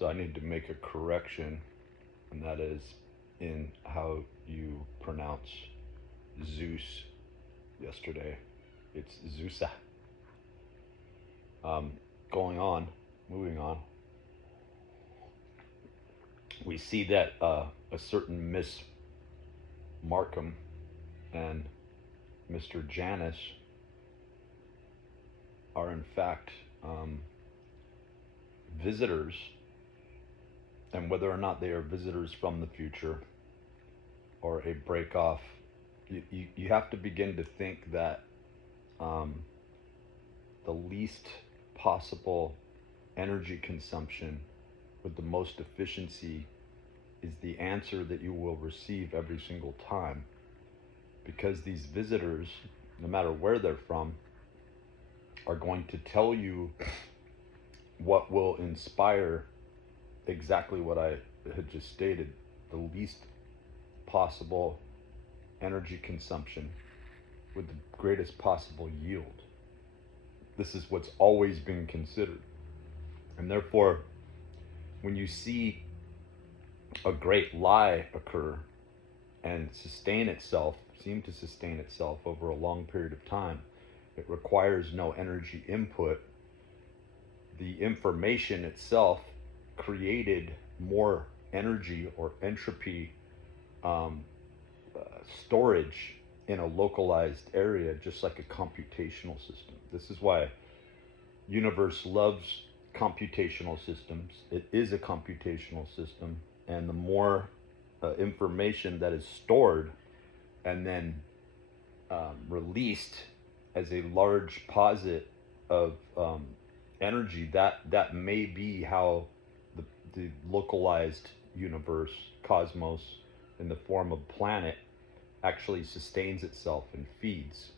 So I need to make a correction, and that is in how you pronounce Zeus yesterday. It's Zeusa. Um, moving on. We see that a certain Miss Markham and Mr. Janus are in fact visitors, and whether or not they are visitors from the future or a break off, you have to begin to think that um, the least possible energy consumption with the most efficiency is the answer that you will receive every single time, because these visitors, no matter where they're from, are going to tell you what will inspire exactly what I had just stated, the least possible energy consumption with the greatest possible yield. This is what's always been considered. And therefore, when you see a great lie occur and seem to sustain itself over a long period of time, it requires no energy input. The information itself created more energy or entropy storage in a localized area, just like a computational system. This is why universe loves computational systems. It is a computational system, and the more information that is stored and then released as a large posit of energy, that may be how the localized universe, cosmos, in the form of planet, actually sustains itself and feeds,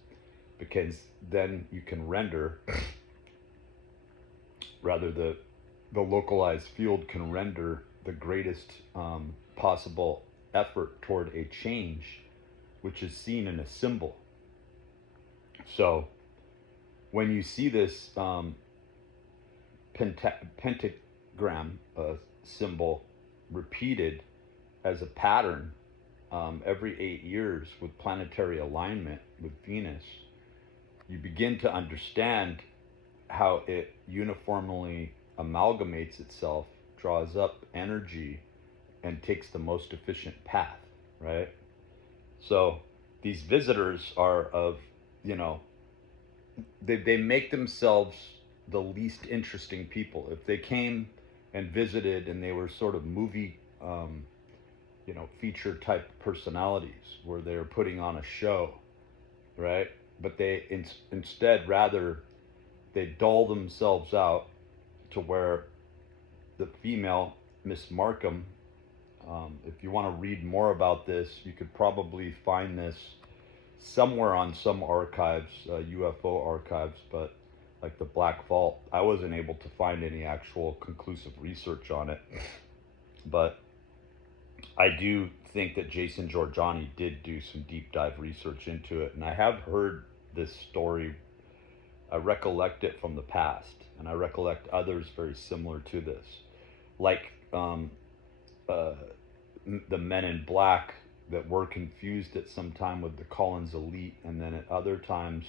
because then you can render the localized field can render the greatest possible effort toward a change, which is seen in a symbol. So when you see this pentagram symbol repeated as a pattern every 8 years with planetary alignment with Venus, you begin to understand how it uniformly amalgamates itself, draws up energy, and takes the most efficient path, right? So these visitors are of, they make themselves the least interesting people. If they came and visited and they were sort of movie, feature type personalities where they're putting on a show, right? But they instead rather they dull themselves out to where the female Miss Markham, if you want to read more about this, you could probably find this somewhere on some archives, UFO archives, but like the Black Vault, I wasn't able to find any actual conclusive research on it. But I do think that Jason Giorgiani did do some deep dive research into it, and I have heard this story. I recollect it from the past, and I recollect others very similar to this, like the Men in Black that were confused at some time with the Collins Elite, and then at other times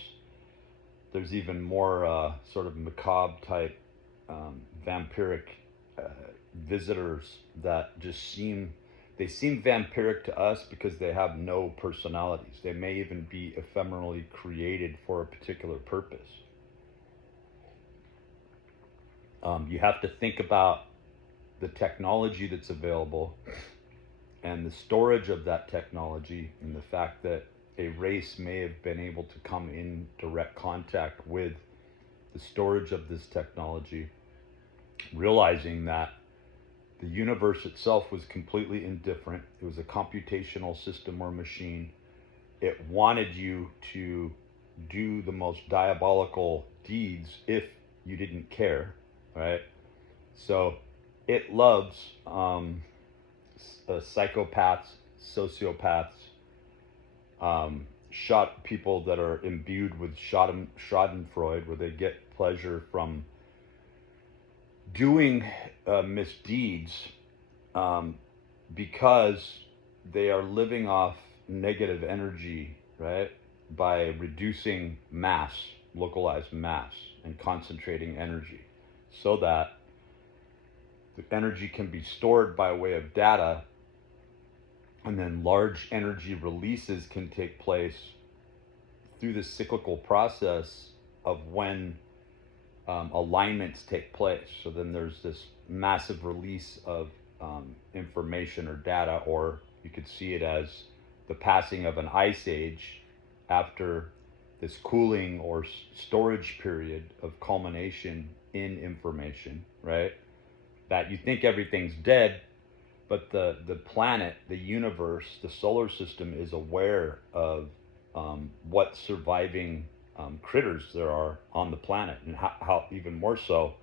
there's even more sort of macabre type vampiric visitors that just seem vampiric to us because they have no personalities. They may even be ephemerally created for a particular purpose. You have to think about the technology that's available and the storage of that technology, and the fact that a race may have been able to come in direct contact with the storage of this technology, realizing that the universe itself was completely indifferent. It was a computational system or machine. It wanted you to do the most diabolical deeds if you didn't care, right? So it loves psychopaths, sociopaths, people that are imbued with Schadenfreude, where they get pleasure from doing misdeeds um, because they are living off negative energy, right? By reducing mass, localized mass, and concentrating energy so that the energy can be stored by way of data, and then large energy releases can take place through the cyclical process of when alignments take place. So then there's this massive release of information or data, or you could see it as the passing of an ice age after this cooling or storage period of culmination in information, right? That you think everything's dead, but the planet, the universe, the solar system is aware of what surviving critters there are on the planet, and how even more so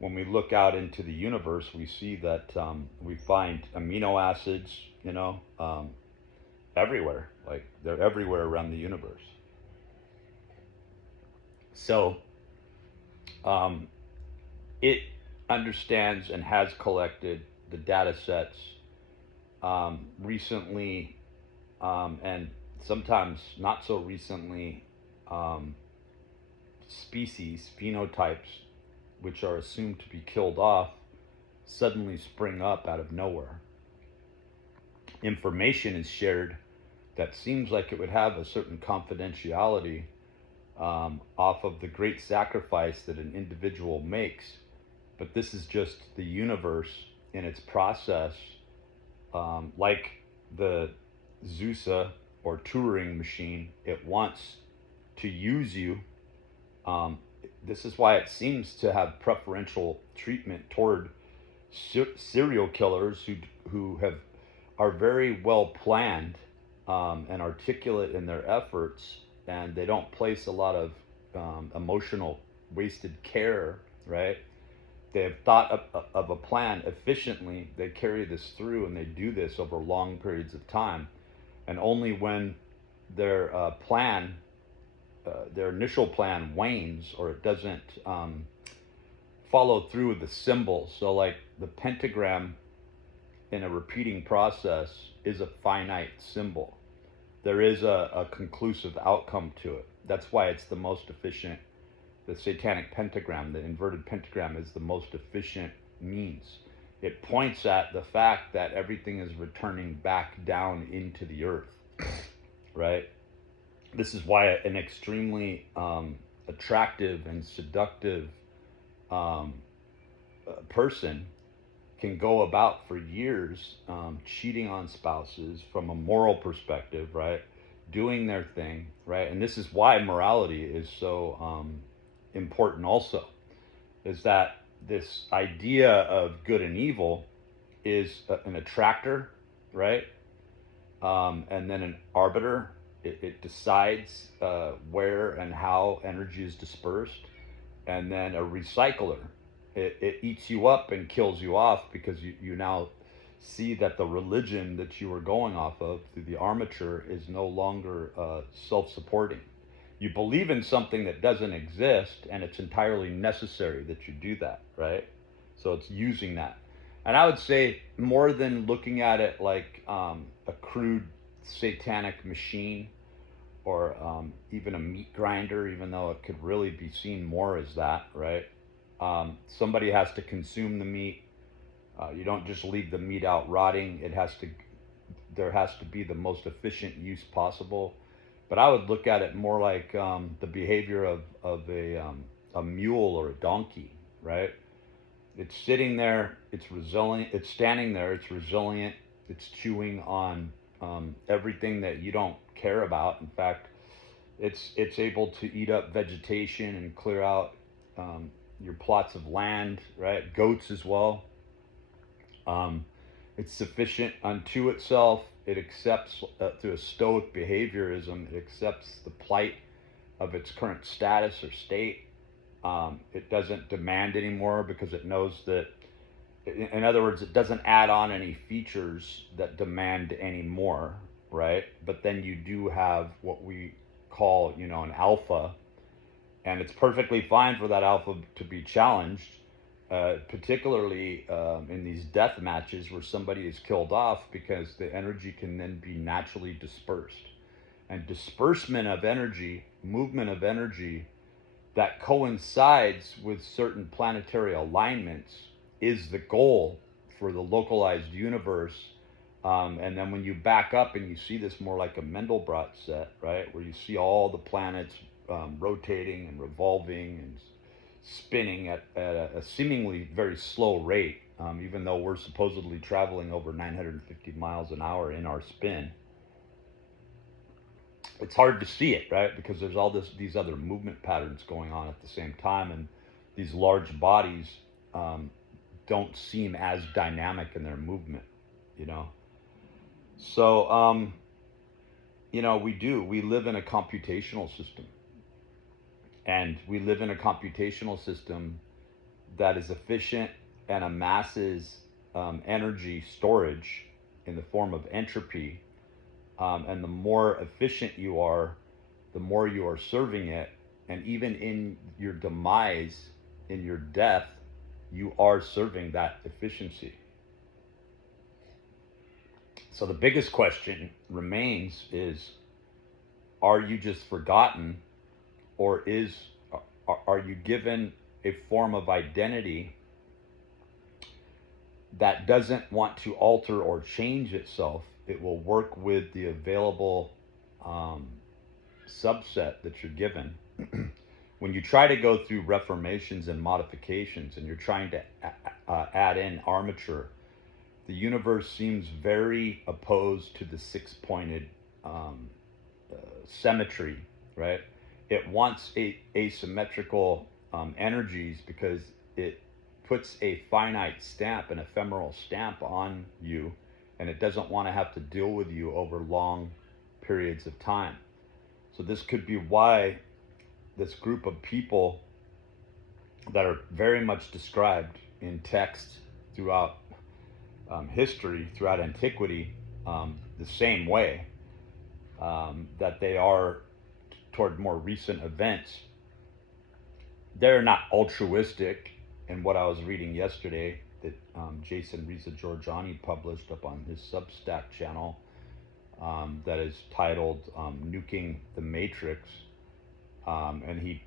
when we look out into the universe, we see that we find amino acids, everywhere. Like they're everywhere around the universe. So it understands and has collected the data sets recently, and sometimes not so recently, species, phenotypes, which are assumed to be killed off, suddenly spring up out of nowhere. Information is shared that seems like it would have a certain confidentiality off of the great sacrifice that an individual makes. But this is just the universe in its process, like the Zeusa or Turing machine. It wants to use you. This is why it seems to have preferential treatment toward serial killers who are very well planned and articulate in their efforts, and they don't place a lot of emotional wasted care, right? They have thought of a plan efficiently. They carry this through, and they do this over long periods of time. And only when their plan, their initial plan wanes, or it doesn't follow through with the symbol. So like the pentagram in a repeating process is a finite symbol. There is a conclusive outcome to it. That's why it's the most efficient. The satanic pentagram, the inverted pentagram, is the most efficient means. It points at the fact that everything is returning back down into the earth, right? This is why an extremely attractive and seductive person can go about for years cheating on spouses from a moral perspective, right? Doing their thing, right? And this is why morality is so important also, is that this idea of good and evil is an attractor, right? And then an arbiter. It decides where and how energy is dispersed. And then a recycler. It eats you up and kills you off, because you now see that the religion that you were going off of through the armature is no longer self-supporting. You believe in something that doesn't exist, and it's entirely necessary that you do that, right? So it's using that. And I would say, more than looking at it like a crude satanic machine, or even a meat grinder, even though it could really be seen more as that, right? Somebody has to consume the meat. You don't just leave the meat out rotting. There has to be the most efficient use possible. But I would look at it more like the behavior of a mule or a donkey, right? It's sitting there, it's resilient, it's standing there, it's resilient, it's chewing on everything that you don't care about. In fact, it's able to eat up vegetation and clear out your plots of land, right? Goats as well. It's sufficient unto itself. It accepts, through a stoic behaviorism, it accepts the plight of its current status or state. It doesn't demand anymore, because it knows that, in other words, it doesn't add on any features that demand any more, right? But then you do have what we call, an alpha, and it's perfectly fine for that alpha to be challenged. particularly in these death matches where somebody is killed off, because the energy can then be naturally dispersed. And disbursement of energy, movement of energy that coincides with certain planetary alignments is the goal for the localized universe. And then when you back up and you see this more like a Mandelbrot set, right, where you see all the planets rotating and revolving and spinning at a seemingly very slow rate, even though we're supposedly traveling over 950 miles an hour in our spin. It's hard to see it, right? Because there's all these other movement patterns going on at the same time, and these large bodies don't seem as dynamic in their movement, you know. So, we live in a computational system, and we live in a computational system that is efficient and amasses energy storage in the form of entropy. And the more efficient you are, the more you are serving it. And even in your demise, in your death, you are serving that efficiency. So the biggest question remains is, are you just forgotten, or are you given a form of identity that doesn't want to alter or change itself? It will work with the available subset that you're given. When you try to go through reformations and modifications, and you're trying to add in armature, the universe seems very opposed to the six-pointed symmetry, right? It wants asymmetrical energies because it puts a finite stamp, an ephemeral stamp on you, and it doesn't want to have to deal with you over long periods of time. So this could be why this group of people that are very much described in text throughout history, throughout antiquity, the same way that they are toward more recent events. They're not altruistic. And what I was reading yesterday that Jason Rizzo-Giorgiani published up on his Substack channel, that is titled Nuking the Matrix, and he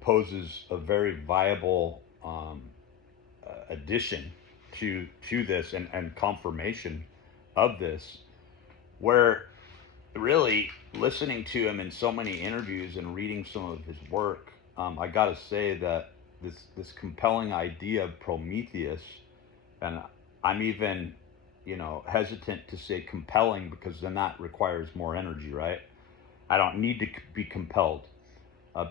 poses a very viable addition to this and confirmation of this, where really listening to him in so many interviews and reading some of his work, I gotta say that this compelling idea of Prometheus, and I'm even hesitant to say compelling, because then that requires more energy, right? I don't need to be compelled.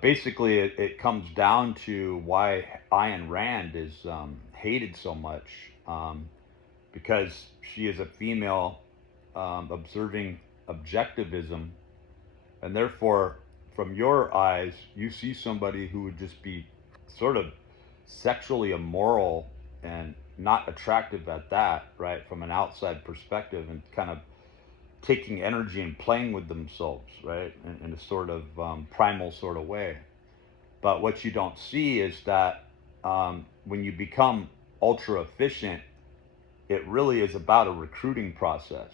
Basically, it comes down to why Ayn Rand is hated so much, because she is a female observing objectivism, and therefore, from your eyes, you see somebody who would just be sort of sexually immoral and not attractive at that, right, from an outside perspective, and kind of taking energy and playing with themselves, right, in a sort of primal sort of way. But what you don't see is that when you become ultra efficient, it really is about a recruiting process.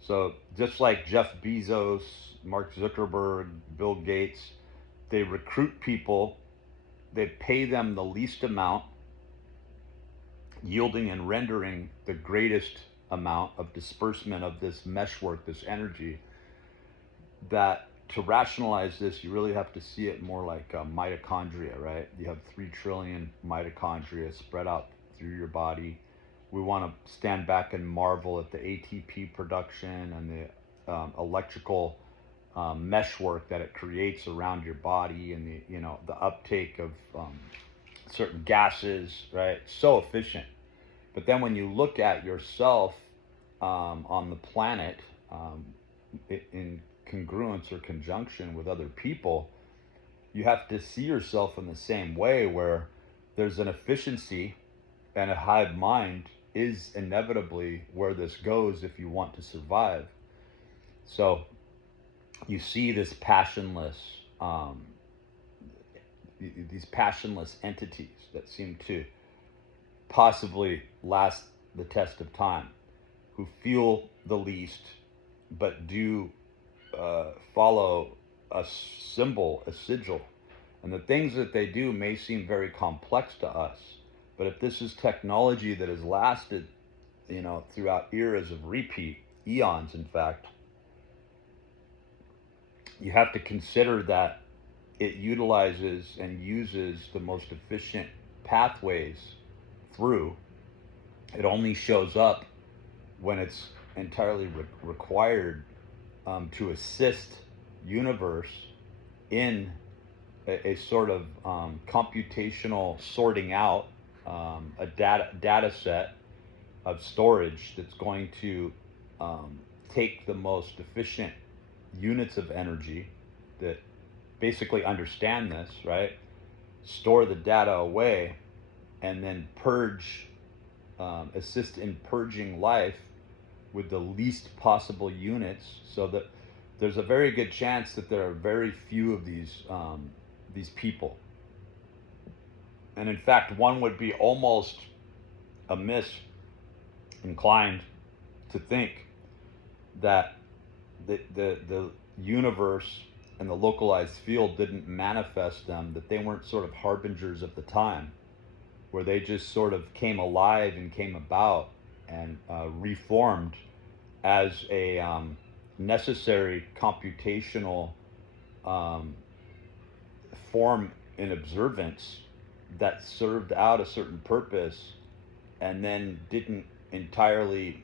So just like Jeff Bezos, Mark Zuckerberg, Bill Gates, they recruit people, they pay them the least amount, yielding and rendering the greatest amount of disbursement of this meshwork, this energy. That to rationalize this, you really have to see it more like mitochondria, right? You have 3 trillion mitochondria spread out through your body. We want to stand back and marvel at the ATP production and the electrical meshwork that it creates around your body, and the uptake of certain gases, right? So efficient. But then when you look at yourself on the planet in congruence or conjunction with other people, you have to see yourself in the same way, where there's an efficiency, and a hive mind is inevitably where this goes if you want to survive. So you see this passionless, these passionless entities that seem to possibly last the test of time, who feel the least, but do follow a symbol, a sigil. And the things that they do may seem very complex to us, but if this is technology that has lasted, throughout eras of repeat, eons in fact, you have to consider that it utilizes and uses the most efficient pathways through. It only shows up when it's entirely required to assist universe in a sort of computational sorting out, a data set of storage that's going to take the most efficient units of energy that basically understand this, right? Store the data away, and then purge, assist in purging life with the least possible units, so that there's a very good chance that there are very few of these people. And in fact, one would be almost amiss inclined to think that the universe and the localized field didn't manifest them, that they weren't sort of harbingers of the time, where they just sort of came alive and came about and reformed as a necessary computational form in observance that served out a certain purpose, and then didn't entirely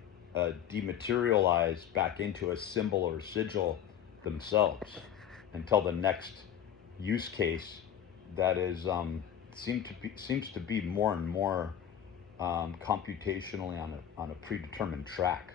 dematerialize back into a symbol or sigil themselves until the next use case that is seems to be more and more computationally on a predetermined track.